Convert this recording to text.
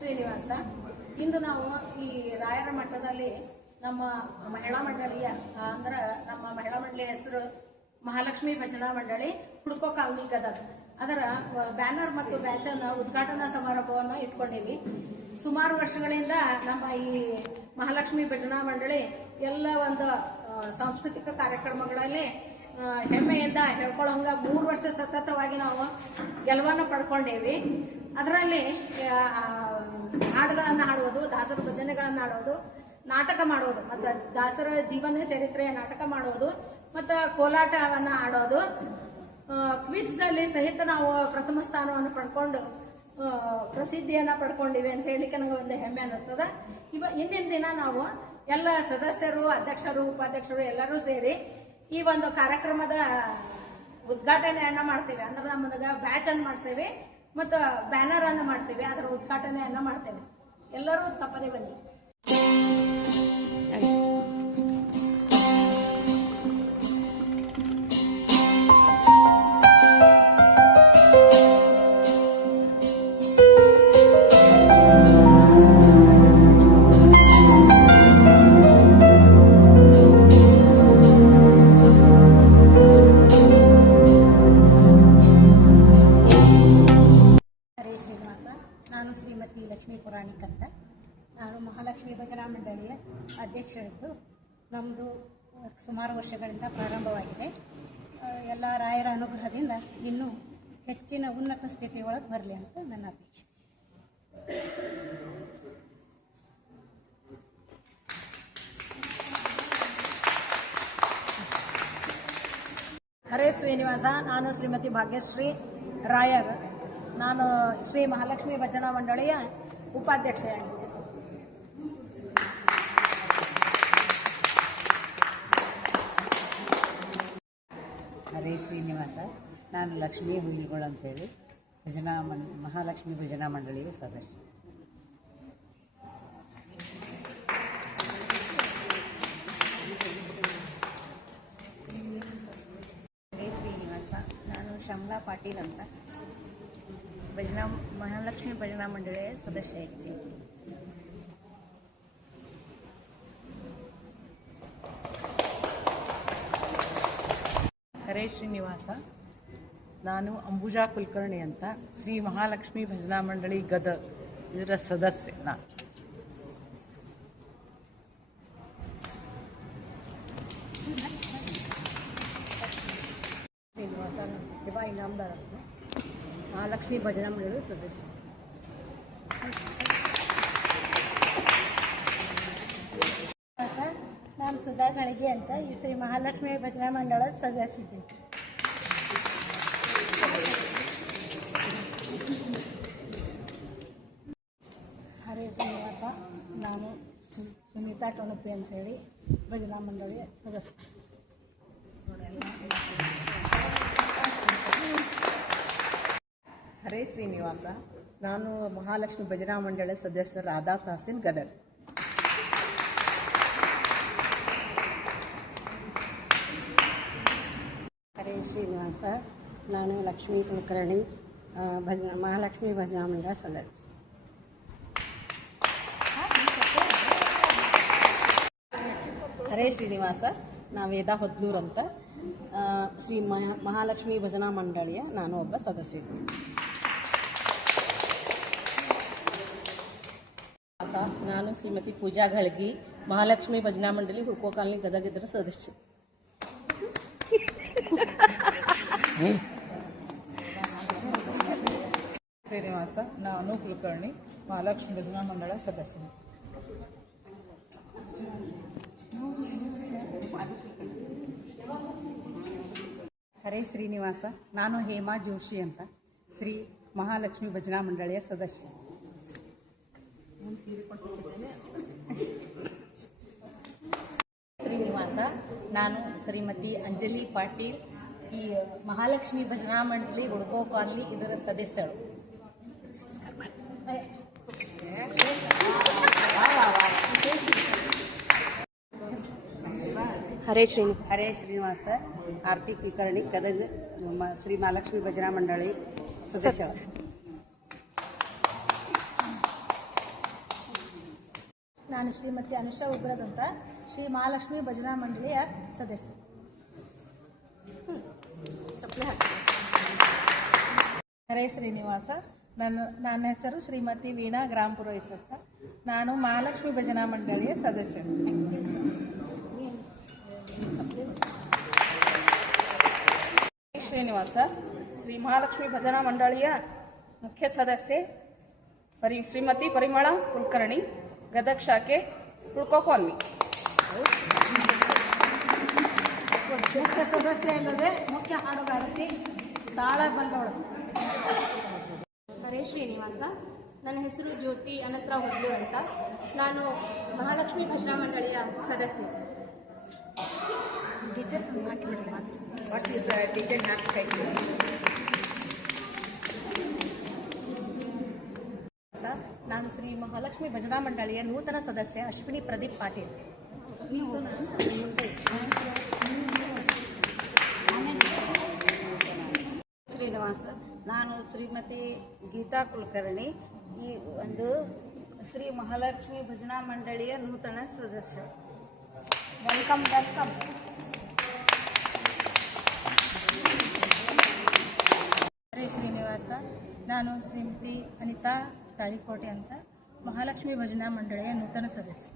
ಶ್ರೀನಿವಾಸ. ಇಂದು ನಾವು ಈ ರಾಯರ ಮಠದಲ್ಲಿ ನಮ್ಮ ಮಹಿಳಾ ಮಂಡಳಿಯ ಅಂದ್ರೆ ನಮ್ಮ ಮಹಿಳಾ ಮಂಡಳಿಯ ಹೆಸರು ಮಹಾಲಕ್ಷ್ಮಿ ಭಜನಾ ಮಂಡಳಿ ಹುಡ್ಕೋ ಕಾಲನಿ ಗದಗ. ಅದರ ಬ್ಯಾನರ್ ಮತ್ತು ಬ್ಯಾಚ್ ಅನ್ನ ಉದ್ಘಾಟನಾ ಸಮಾರಂಭವನ್ನು ಇಟ್ಕೊಂಡಿವಿ. ಸುಮಾರು ವರ್ಷಗಳಿಂದ ನಮ್ಮ ಈ ಮಹಾಲಕ್ಷ್ಮಿ ಭಜನಾ ಮಂಡಳಿ ಎಲ್ಲ ಒಂದು ಸಾಂಸ್ಕೃತಿಕ ಕಾರ್ಯಕ್ರಮಗಳಲ್ಲಿ ಹೆಮ್ಮೆಯಿಂದ ಹೇಳ್ಕೊಳ್ಳೋಂಗ 3 ವರ್ಷ ಸತತವಾಗಿ ನಾವು ಗೆಲುವನ್ನು ಪಡ್ಕೊಂಡೇವಿ. ಅದರಲ್ಲಿ ಹಾಡುಗಳನ್ನು ಹಾಡುವುದು, ದಾಸರ ಭಜನೆಗಳನ್ನು ಹಾಡೋದು, ನಾಟಕ ಮಾಡೋದು, ಮತ್ತು ದಾಸರ ಜೀವನ ಚರಿತ್ರೆಯ ನಾಟಕ ಮಾಡೋದು, ಮತ್ತು ಕೋಲಾಟವನ್ನು ಆಡೋದು, ಕ್ವಿಜ್ನಲ್ಲಿ ಸಹಿತ ನಾವು ಪ್ರಥಮ ಸ್ಥಾನವನ್ನು ಪಡ್ಕೊಂಡು ಪ್ರಸಿದ್ಧಿಯನ್ನು ಪಡ್ಕೊಂಡಿವಿ ಅಂತ ಹೇಳಿಕ್ಕೆ ನನಗೆ ಒಂದು ಹೆಮ್ಮೆ ಅನ್ನಿಸ್ತದ. ಇಂದಿನ ದಿನ ನಾವು ಎಲ್ಲ ಸದಸ್ಯರು, ಅಧ್ಯಕ್ಷರು, ಉಪಾಧ್ಯಕ್ಷರು ಎಲ್ಲರೂ ಸೇರಿ ಈ ಒಂದು ಕಾರ್ಯಕ್ರಮದ ಉದ್ಘಾಟನೆಯನ್ನ ಮಾಡ್ತೇವೆ. ಅಂದ್ರೆ ನಮ್ಮದಾಗ ಬ್ಯಾಚ್ ಅನ್ನು ಮಾಡ್ತೇವೆ ಮತ್ತು ಬ್ಯಾನರ್ ಅನ್ನು ಮಾಡ್ತೇವೆ. ಅದರ ಉದ್ಘಾಟನೆಯನ್ನ ಮಾಡ್ತೇವೆ. ಎಲ್ಲರೂ ತಪ್ಪದೇ ಬನ್ನಿ. ನಾನು ಶ್ರೀಮತಿ ಲಕ್ಷ್ಮೀ ಪುರಾಣಿಕ್ ಅಂತ. ನಾನು ಮಹಾಲಕ್ಷ್ಮಿ ಭಜನಾ ಮಂಡಳಿಯ ಅಧ್ಯಕ್ಷರಿದ್ದು ನಮ್ಮದು ಸುಮಾರು ವರ್ಷಗಳಿಂದ ಪ್ರಾರಂಭವಾಗಿದೆ. ಎಲ್ಲ ರಾಯರ ಅನುಗ್ರಹದಿಂದ ಇನ್ನೂ ಹೆಚ್ಚಿನ ಉನ್ನತ ಸ್ಥಿತಿಯೊಳಗೆ ಬರಲಿ ಅಂತ ನನ್ನ ಅಪೇಕ್ಷೆ. ಹರೇ ಶ್ರೀನಿವಾಸ. ನಾನು ಶ್ರೀಮತಿ ಭಾಗ್ಯಶ್ರೀ ರಾಯರ್. ನಾನು ಶ್ರೀ ಮಹಾಲಕ್ಷ್ಮಿ ಭಜನಾ ಮಂಡಳಿಯ ಉಪಾಧ್ಯಕ್ಷೆಯಾಗಿದ್ದೆ. ಹರೇ ಶ್ರೀನಿವಾಸ. ನಾನು ಲಕ್ಷ್ಮೀ ಹುಯಿಲ್ಗೋಳ್ ಅಂತೇಳಿ ಮಹಾಲಕ್ಷ್ಮಿ ಭಜನಾ ಮಂಡಳಿಯ ಸದಸ್ಯ. ಹರೇ ಶ್ರೀನಿವಾಸ. ನಾನು ಶ್ಯಾಮಲಾ ಪಾಟೀಲ್ ಅಂತ ಮಹಾಲಕ್ಷ್ಮಿ ಭಜನಾ ಮಂಡಳಿಯ ಸದಸ್ಯ ಇದ್ದೀನಿ. ಹರೇ ಶ್ರೀನಿವಾಸ. ನಾನು ಅಂಬುಜಾ ಕುಲಕರ್ಣಿ ಅಂತ ಶ್ರೀ ಮಹಾಲಕ್ಷ್ಮಿ ಭಜನಾ ಮಂಡಳಿ ಗದಗ ಇದರ ಸದಸ್ಯ. ಶ್ರೀನಿವಾಸ ದಿವಾ ಇನಾಮದಾರ್ ಅಂತ ಮಹಾಲಕ್ಷ್ಮಿ ಭಜನಾ ಮಂಡಳಿ ಸದಸ್ಯ. ನಾನು ಸುಧಾ ಗಳಿಗೆ ಅಂತ ಈ ಶ್ರೀ ಮಹಾಲಕ್ಷ್ಮಿ ಭಜನಾ ಮಂಡಳದ ಸದಸ್ಯ ಇದ್ದೀನಿ. ಹರೇ ಶ್ರೀನಿವಾಸ. ನಾನು ಸುನೀತಾ ಟೊಣಪಿ ಅಂತೇಳಿ ಭಜನಾ ಮಂಡಳಿಯ ಸದಸ್ಯ. ಹರೇ ಶ್ರೀನಿವಾಸ. ನಾನು ಮಹಾಲಕ್ಷ್ಮಿ ಭಜನಾ ಮಂಡಳಿಯ ಸದಸ್ಯ ರಾಧಾ ತಾಸಿನ್ ಗದಗ. ಹರೇ ಶ್ರೀನಿವಾಸ. ನಾನು ಲಕ್ಷ್ಮೀ ಕುಲಕರ್ಣಿ ಮಹಾಲಕ್ಷ್ಮಿ ಭಜನಾ ಮಂಡಳ ಸದಸ್ಯ. ಹರೇ ಶ್ರೀನಿವಾಸ. ನಾ ವೇದಾ ಹೊದ್ಲೂರ್ ಅಂತ ಶ್ರೀ ಮಹಾಲಕ್ಷ್ಮಿ ಭಜನಾ ಮಂಡಳಿಯ ನಾನು ಒಬ್ಬ ಸದಸ್ಯ ಇದ್ದೀನಿ. ನಾನು ಶ್ರೀಮತಿ ಪೂಜಾ ಘಳ್ಗಿ ಮಹಾಲಕ್ಷ್ಮಿ ಭಜನಾ ಮಂಡಳಿ ಹುಡ್ಕೋ ಕಾಲನಿ ಗದಗ ಇದರ ಸದಸ್ಯ. ಶ್ರೀನಿವಾಸ. ನಾನು ಕುಲಕರ್ಣಿ ಮಹಾಲಕ್ಷ್ಮಿ ಭಜನಾ ಮಂಡಳ ಸದಸ್ಯ. ಹರೇ ಶ್ರೀನಿವಾಸ. ನಾನು ಹೇಮಾ ಜೋಶಿ ಅಂತ ಶ್ರೀ ಮಹಾಲಕ್ಷ್ಮಿ ಭಜನಾ ಮಂಡಳಿಯ ಸದಸ್ಯ. ಶ್ರೀನಿವಾಸ. ನಾನು ಶ್ರೀಮತಿ ಅಂಜಲಿ ಪಾಟೀಲ್ ಈ ಮಹಾಲಕ್ಷ್ಮಿ ಭಜನಾ ಮಂಡಳಿ ಹುಡ್ಕೋ ಕಾಲನಿ ಇದರ ಸದಸ್ಯರು. ಹರೇ ಶ್ರೀನಿವಾಸ. ಆರತಿ ಕುಲಕರ್ಣಿ ಗದಗ ಶ್ರೀ ಮಹಾಲಕ್ಷ್ಮಿ ಭಜನಾ ಮಂಡಳಿ ಸದಸ್ಯ. ನಾನು ಶ್ರೀಮತಿ ಅನುಷಾ ಉಗ್ರದ್ ಅಂತ ಶ್ರೀ ಮಹಾಲಕ್ಷ್ಮಿ ಭಜನಾ ಮಂಡಳಿಯ ಸದಸ್ಯೆ. ಹರೇ ಶ್ರೀನಿವಾಸ. ನನ್ನ ಹೆಸರು ಶ್ರೀಮತಿ ವೀಣಾ ಗ್ರಾಮ ಪುರೋಹಿತ್ ಅಂತ. ನಾನು ಮಹಾಲಕ್ಷ್ಮಿ ಭಜನಾ ಮಂಡಳಿಯ ಸದಸ್ಯೆ. ಶ್ರೀನಿವಾಸ, ಶ್ರೀ ಮಹಾಲಕ್ಷ್ಮಿ ಭಜನಾ ಮಂಡಳಿಯ ಮುಖ್ಯ ಸದಸ್ಯೆ ಶ್ರೀಮತಿ ಪರಿಮಳ ಕುಲಕರ್ಣಿ, ಗದಗ ಶಾಖೆ, ಹುಡ್ಕೋ ಕಾಲನಿ. ಮುಖ್ಯ ಸದಸ್ಯ ಇಲ್ಲದೆ ಮುಖ್ಯ ಹಾಡುಗಾರತಿ ತಾಳ ಬಂದವಳು. ಹರೇ ಶ್ರೀನಿವಾಸ. ನನ್ನ ಹೆಸರು ಜ್ಯೋತಿ ಅನಂತರಾವ್ ಹೊಡ್ಲೂರ್ ಅಂತ. ನಾನು ಮಹಾಲಕ್ಷ್ಮಿ ಭಜನಾ ಮಂಡಳಿಯ ಸದಸ್ಯೆ. Teacher what is teacher happy title? ನಾನು ಶ್ರೀ ಮಹಾಲಕ್ಷ್ಮಿ ಭಜನಾ ಮಂಡಳಿಯ ನೂತನ ಸದಸ್ಯ ಅಶ್ವಿನಿ ಪ್ರದೀಪ್ ಪಾಟೀಲ್. ಶ್ರೀನಿವಾಸ. ನಾನು ಶ್ರೀಮತಿ ಗೀತಾ ಕುಲಕರ್ಣಿ, ಈ ಒಂದು ಶ್ರೀ ಮಹಾಲಕ್ಷ್ಮಿ ಭಜನಾ ಮಂಡಳಿಯ ನೂತನ ಸದಸ್ಯ. Welcome welcome. ಹರೇ ಶ್ರೀನಿವಾಸ. ನಾನು ಶ್ರೀಮತಿ ಅನಿತಾ ತಾಳಿಕೋಟೆ ಅಂತ ಮಹಾಲಕ್ಷ್ಮಿ ಭಜನಾ ಮಂಡಳಿಯ ನೂತನ ಸದಸ್ಯೆ.